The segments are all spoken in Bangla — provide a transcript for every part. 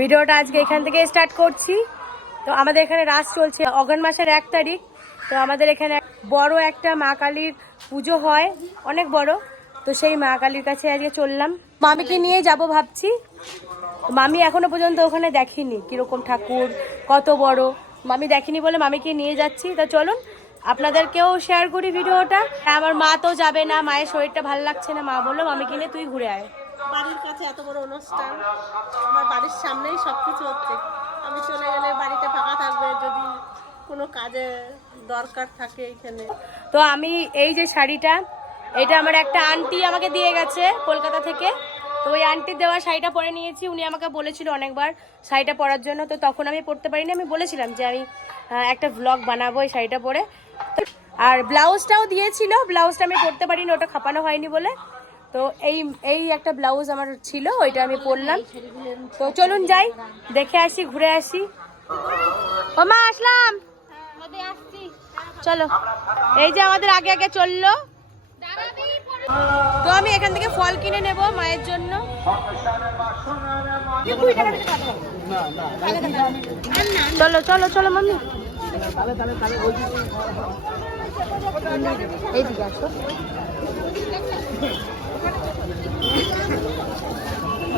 ভিডিওটা আজকে এখান থেকে স্টার্ট করছি। তো আমাদের এখানে রাস চলছে অগ্রহণ মাসের এক তারিখ। তো আমাদের এখানে বড় একটা মা কালীর পুজো হয়, অনেক বড়। তো সেই মা কালীর কাছে আজকে চললাম। মামিকে নিয়ে যাব ভাবছি। মামি এখনও পর্যন্ত ওখানে দেখিনি কীরকম ঠাকুর, কত বড়। মামি দেখিনি বলে মামিকে নিয়ে যাচ্ছি। তা চলুন, আপনাদেরকেও শেয়ার করি ভিডিওটা। আমার মা তো যাবে না, মায়ের শরীরটা ভালো লাগছে না। মা বলল, মামিকে নিয়ে তুই ঘুরে আয়। বাড়ির কাছে এত বড় অনুষ্ঠান, আমার বাড়ির সামনেই সব কিছু হচ্ছে। আমি চলে গেলে বাড়িতে ফাঁকা থাকবে, যদি কোনো কাজে দরকার থাকে এইখানে তো আমি এই যে শাড়িটা, এটা আমার একটা আন্টি আমাকে দিয়ে গেছে কলকাতা থেকে। তো ওই আন্টির দেওয়া শাড়িটা পরে নিয়েছি, উনি আমাকে বলেছিল অনেকবার শাড়িটা পরার জন্য। তো তখন আমি পরতে পারিনি, আমি বলেছিলাম যে আমি একটা ব্লগ বানাবো এই শাড়িটা পরে। আর ব্লাউজটাও দিয়েছিল, ব্লাউজটা আমি পরতে পারিনি, ওটা খাপানো হয়নি বলে। তো এই এই একটা ব্লাউজ আমার ছিল ওইটা আমি পরলাম। তো চলুন যাই দেখে আসি ঘুরে আসি। ও মা আসলাম। চলো। এই যে আমাদের আগে আগে চলল। তো আমি এখান থেকে ফল কিনে নেব মায়ের জন্য। চলো চলো চলো মাম্মি। এইদিকে আসো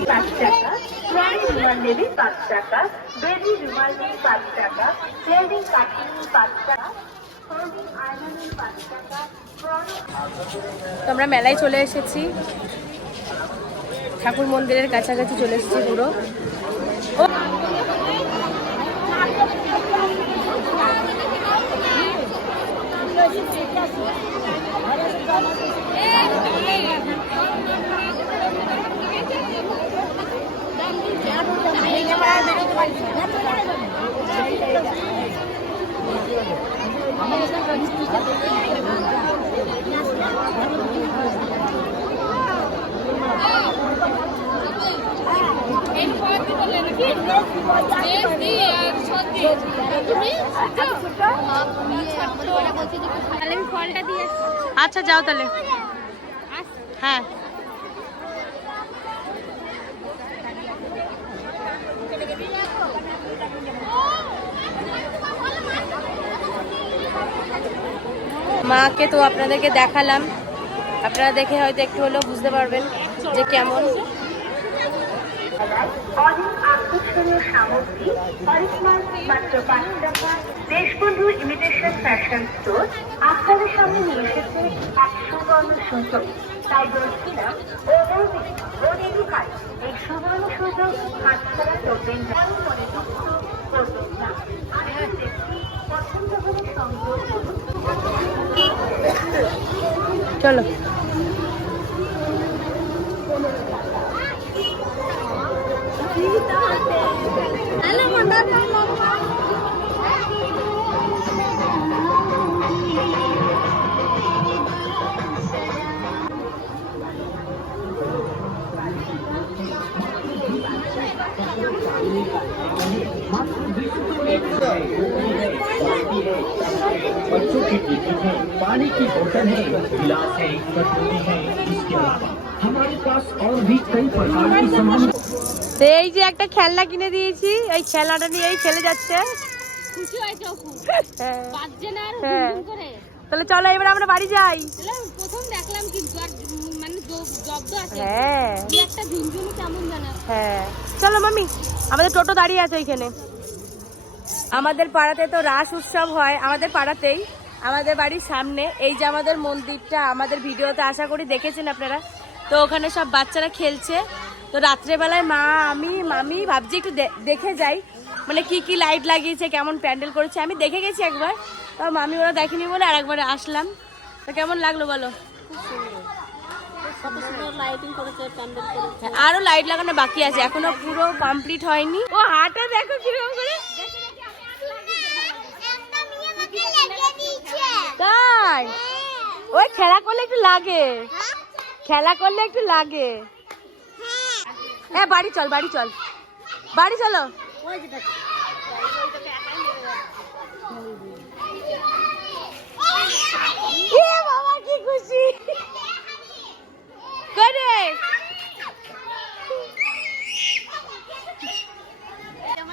পাঁচ টাকা ফ্রাই রুমাল নেবে পাঁচ টাকা বেবি রুমাল নেবে পাঁচ টাকা প্লেডিং কাটিং পাঁচ টাকা আমরা মেলায় চলে এসেছি। ঠাকুর মন্দিরের কাছাকাছি চলে এসেছি পুরো ও আচ্ছা যাও তাহলে। হ্যাঁ। মাকে তো আপনাদেরকে দেখালাম। আপনারা দেখে হয়তো একটু হলেও বুঝতে পারবেন যে কেমন। অনেক আকর্ষণীয় সামগ্রী অরিজিনাল মাত্র পাঁচ টাকা ইমিটেশন ফ্যাশন স্টোর আপনাদের সামনে নিয়ে এক সুবর্ণ সুযোগ। তাই এই সুবর্ণ সুযোগ করুন। চলো। बच्चों की टिफ़िन है पानी की बोतल है गिलास है कटोरी है इसके अलावा এই যে একটা খেলনা কিনে দিয়েছি এই খেলনাটা নিয়ে এই খেলে যাচ্ছে। হ্যাঁ। হ্যাঁ। তাহলে চলো এবার আমরা বাড়ি যাই। প্রথম দেখলাম কিন্তু হ্যাঁ। হ্যাঁ। চলো মামি আমাদের টোটো দাঁড়িয়ে আছে ওইখানে। আমাদের পাড়াতে তো রাস উৎসব হয় আমাদের পাড়াতেই। আমাদের বাড়ির সামনে এই যে আমাদের মন্দিরটা আমাদের ভিডিওতে আশা করি দেখেছেন আপনারা। তো ওখানে সব বাচ্চারা খেলছে। তো রাত্রেবেলায় মা আমি মামি ভাবছি একটু দেখে যাই। মানে কি কি লাইট লাগিয়েছে কেমন প্যান্ডেল করেছে আমি দেখে গেছি একবার। তো মামি ওরা দেখেনি বলে আর একবার আসলাম। তো কেমন লাগল বলো? আরও লাইট লাগানো বাকি আছে এখনও পুরো কমপ্লিট হয়নি। ও হাটা দেখো কীরকম করে। তাই। ওই খেলা করলে একটু লাগে। খেলা করলে একটু লাগে। হ্যাঁ বাড়ি চল বাড়ি চল। বাড়ি চলো। বাবা কি খুশি। করে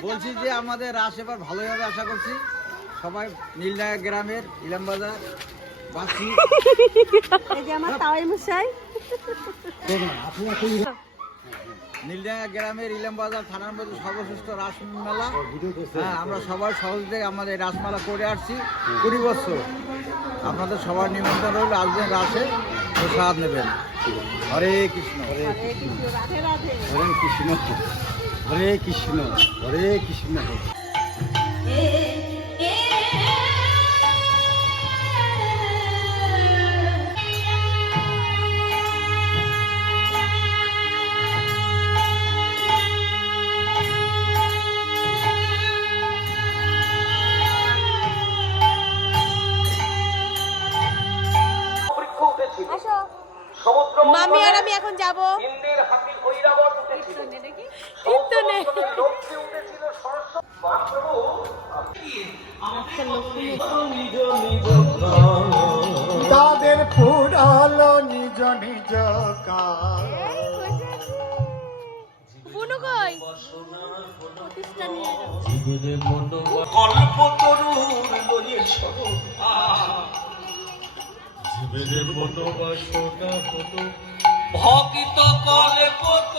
বলছি যে আমাদের রাস এবার ভালোই হবে আশা করছি। সবাই নীলনায়ক গ্রামের ইলামবাজার বাসি। এই যে আমার তাওয়াই মশাই। নীলনায়ক গ্রামের ইলামবাজার থানার মধ্যে সর্বশ্রেষ্ঠ রাসমেলা। হ্যাঁ আমরা সবাই সহজে আমাদের রাসমেলা করে আসছি। কুড়ি বছর। আপনাদের সবার নিমন্ত্রণ রইল আসবেন রাসে প্রসাদ নেবেন। হরে কৃষ্ণ। হরে রাধে হরে কৃষ্ণ। হরে কৃষ্ণ। হরে কৃষ্ণ। মামি আর আমি এখন যাব। তাদের পুরালো নিজ নিজ কাজ বুনু কই? ভকিত কলে কত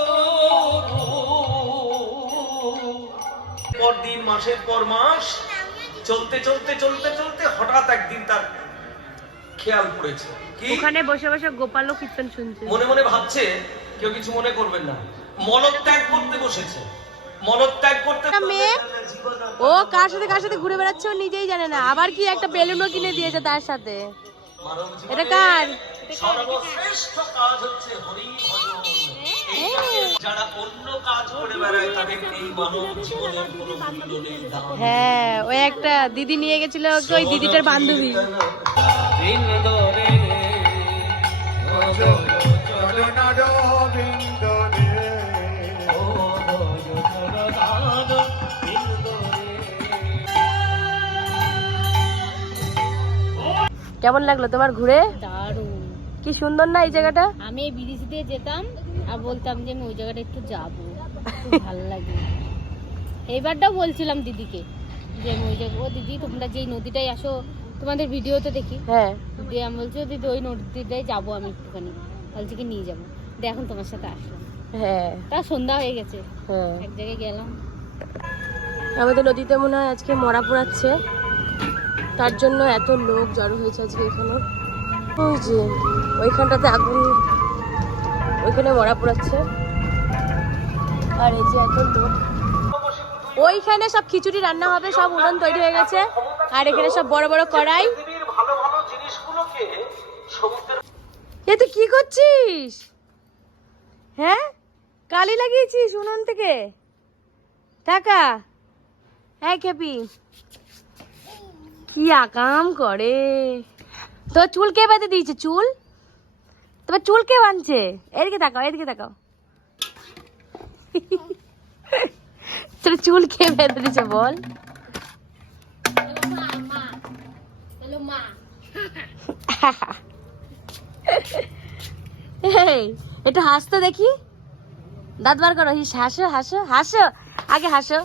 পর দিন মাসের পর মাস চলতে চলতে চলতে চলতে হঠাৎ একদিন তার খেয়াল পড়েছে। কি? ওখানে বসে বসে গোপালও কীর্তন শুনছে। মনে মনে ভাবছে কেউ কিছু মনে করবেন না। মলত্যাগ করতে বসেছে। মলত্যাগ করতে মেয়ে? ও কার সাথে কার সাথে ঘুরে বেড়াচ্ছে ও নিজেই জানে না। আবার কি একটা বেলুনও কিনে দিয়েছে তার সাথে? এটা কার? সর্বশ্রেষ্ঠ কাজ হচ্ছে হরি ভজন। যারা অন্য কাজ করে বেড়ায় তাদের এই মানব জীবনের কোনো মূল্য নেই হ্যাঁ ওই একটা দিদি নিয়ে গেছিল ওই দিদিটার বান্ধবী। রে কেমন লাগল তোমার ঘুরে? দারুণ। কি সুন্দর না এই জায়গাটা? আমি এই ব্রিজ দিয়ে যেতাম আর বলতাম যে আমি ওই জায়গাটা একটু যাব। ভালো লাগে। এইবারটাও বলছিলাম দিদিকে যে আমি ওই জায়গা ও দিদি তোমরা যেই নদীটাই আসো তোমাদের ভিডিওতে দেখি। হ্যাঁ। দিয়ে আমি বলছি দিদি ওই নদীটাই যাব আমি একটুখানি। বলছি কি নিয়ে যাব। দিয়ে এখন তোমার সাথে আসলাম। হ্যাঁ। তা সন্ধ্যা হয়ে গেছে। হ্যাঁ। এক জায়গায় গেলাম। আমাদের নদীতে মনে হয় আজকে মরা পোড়াচ্ছে। তার জন্য এত লোক জড়ো হয়েছে আজকে এখানে। ওই যে, ওইখানটাতে আগুন, ওইখানে মরা পোড়াচ্ছে আর এই যে এত লোক। ওইখানে সব খিচুড়ি রান্না হবে, সব উনুন তৈরি হয়ে গেছে। আর এখানে সব বড় বড় কড়াই। এ তুই কি করছিস? হ্যাঁ? কালি লাগিয়েছিস উনুন থেকে? টাকা হ্যাঁ খেপি। কি আকাম করে? তো চুল কে বেঁধে দিয়েছে, চুল? তোমার চুল কে বাঁধছে? এদিকে তাকাও এদিকে তাকাও। তোর চুল কে বেঁধে দিয়েছে বল? একটু হাসতো দেখি। দাঁত বার করো, হাসো হাসো হাসো। আগে হাসো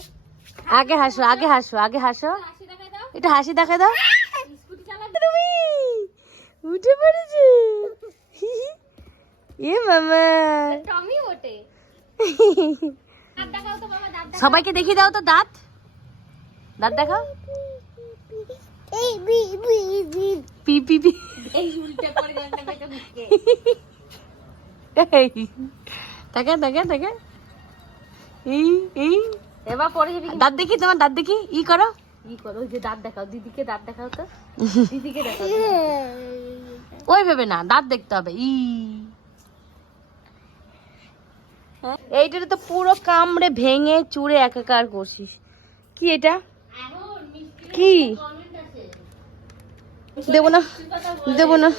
আগে হাসো আগে হাসো আগে হাসো। একটু হাসি দেখা দাও। তুমি উঠে পড়েছো? এ মামা। টমি ওঠে। দাঁত দেখাও তো বাবা সবাইকে দেখিয়ে দাও তো দাঁত। দাঁত দেখাও। P P P. তাকে তাকে তাকে এই। এই এবার পরে দাঁত দেখি তোমার দাঁত দেখি। ই করো। কি করো ওই যে দাঁত দেখাও দিদিকে দাঁত দেখাও তো। দিদিকে দেখাও ওই ভেবে না দাঁত দেখতে হবে। ই। তো পুরো কামড়ে ভেঙে চুড়ে একাকার করছিস। কি এটা? কি? দেবো না দেবো না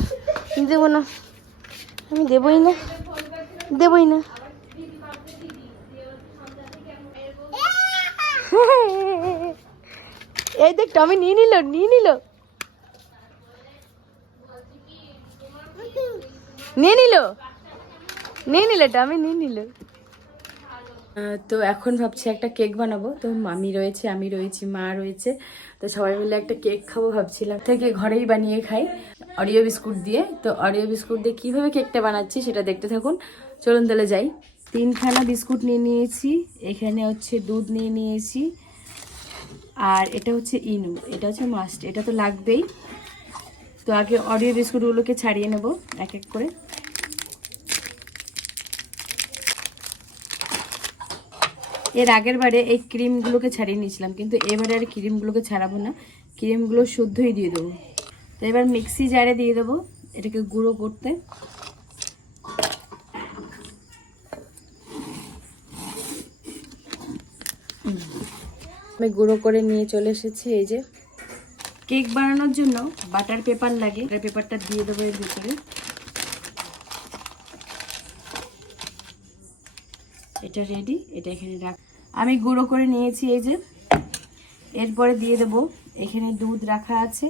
দেবো না। আমি দেবই না দেবই না। এই দেখ টমি নিয়ে নিল নিয়ে নিল। নিয়ে নিল নিয়ে নিল টমি নিয়ে নিল। তো এখন ভাবছি একটা কেক বানাবো। তো মামি রয়েছে, আমি রয়েছি, মা রয়েছে। তো সবাই মিলে একটা কেক খাব ভাবছিলাম। থেকে ঘরেই বানিয়ে খাই অরিও বিস্কুট দিয়ে। তো অরিও বিস্কুট দিয়ে কীভাবে কেকটা বানাচ্ছি সেটা দেখতে থাকুন। চলুন তাহলে যাই। তিনখানা বিস্কুট নিয়ে নিয়েছি, এখানে হচ্ছে দুধ নিয়ে নিয়েছি। আর এটা হচ্ছে ইনু, এটা হচ্ছে মাস্ট এটা তো লাগবেই। তো আগে অডিও বিস্কুটগুলোকে ছাড়িয়ে নেব, এক এক করে। এর আগের বারে এই ক্রিমগুলোকে ছাড়িয়ে নিয়েছিলাম, কিন্তু এবারে আর ক্রিমগুলোকে ছাড়াবো না। ক্রিমগুলো শুদ্ধই দিয়ে দেবো। তো এবার মিক্সি জারে দিয়ে দেবো, এটাকে গুঁড়ো করতে। আমি গুঁড়ো করে নিয়ে চলে এসেছি, এই যে। কেক বানানোর জন্য বাটার পেপার লাগে। বাটার পেপারটা দিয়ে দেবো এর ভিতরে। এটা রেডি এটা এখানে রাখ আমি গুঁড়ো করে নিয়েছি, এই যে। এরপরে দিয়ে দেবো, এখানে দুধ রাখা আছে।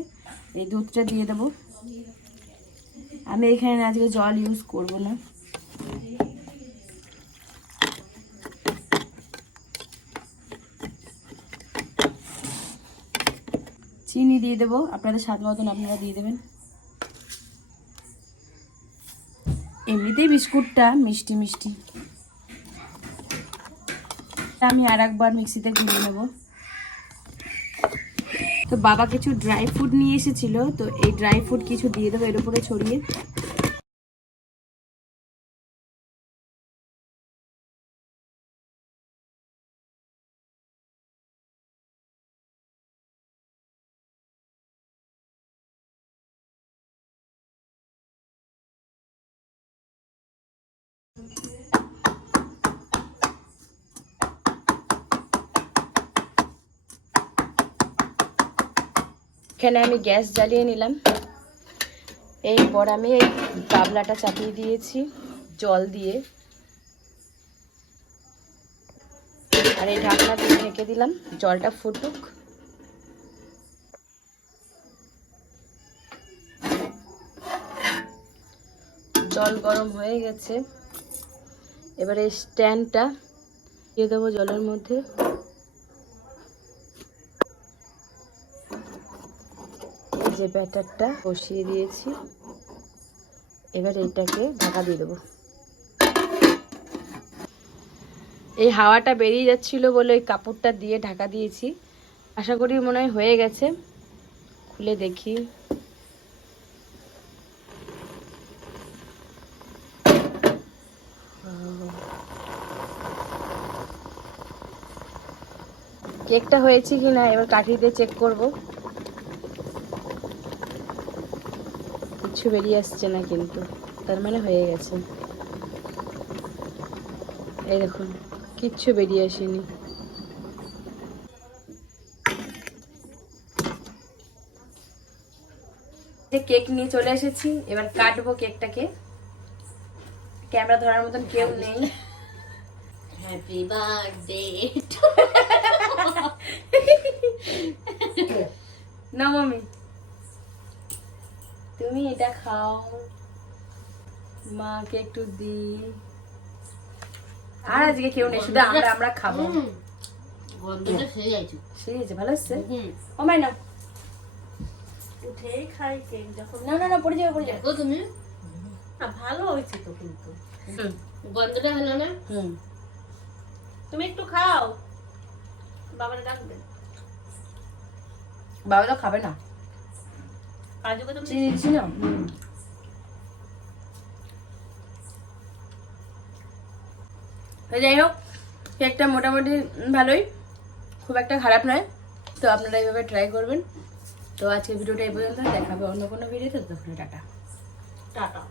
এই দুধটা দিয়ে দেবো। আমি এখানে আজকে জল ইউজ করব না। চিনি দিয়ে দেবো। আপনাদের স্বাদ মতন আপনারা দিয়ে দেবেন। এমনিতেই বিস্কুটটা মিষ্টি মিষ্টি। আমি আর একবার মিক্সিতে গুলে নেব। তো বাবা কিছু ড্রাই ফ্রুট নিয়ে এসেছিল, তো এই ড্রাই ফ্রুট কিছু দিয়ে দেবো এর উপরে ছড়িয়ে। এখানে আমি গ্যাস জ্বালিয়ে নিলাম। এরপর আমি এই গাবলাটা চাপিয়ে দিয়েছি, জল দিয়ে। আর এই ঢাকনা দিয়ে ঢেকে দিলাম, জলটা ফুটুক। জল গরম হয়ে গেছে। এবারে স্ট্যান্ডটা দিয়ে দেবো জলের মধ্যে। যে ব্যাটারটা বসিয়ে দিয়েছি, এবার এটাকে ঢাকা দিয়ে দেবো। এই হাওয়াটা বেরিয়ে যাচ্ছিল বলে ওই কাপড়টা দিয়ে ঢাকা দিয়েছি। আশা করি মনে হয় হয়ে গেছে। খুলে দেখি। কেকটা হয়েছে কি না এবার কাঠি দিয়ে চেক করব। কিচ্ছু বেরিয়ে আসছে না কিন্তু। তার মানে হয়ে গেছে। এই দেখুন কিচ্ছু বেরিয়ে আসেনি। কেক নিয়ে চলে এসেছি এবার কাটবো কেকটাকে। ক্যামেরা ধরার মতন কেউ নেই। হ্যাপি বার্থডে না মামি তুমি এটা খাও মাকে একটু দি আর আজকে কেউ নেই শুধু আমরা আমরা খাব। গন্ধটা যাইছো ভালো হচ্ছে হুম। না। উঠেই খাই কেক যখন। না না না পড়ে যাবে পড়ে যাবে দেখো তুমি। না, ভালো হয়েছে তো কিন্তু। গন্ধটা ভালো না? হুম। তুমি একটু খাও। বাবারে ডাকবে। বাবা তো খাবে না? কাজুকে বাদাম চিনি দিচ্ছি না হুম। যাই হোক কেকটা মোটামুটি ভালোই খুব একটা খারাপ নয়। তো আপনারা এইভাবে ট্রাই করবেন। তো আজকে ভিডিওটা এই পর্যন্ত দেখাবে অন্য কোনো ভিডিওতে তখন টাটা। টাটা।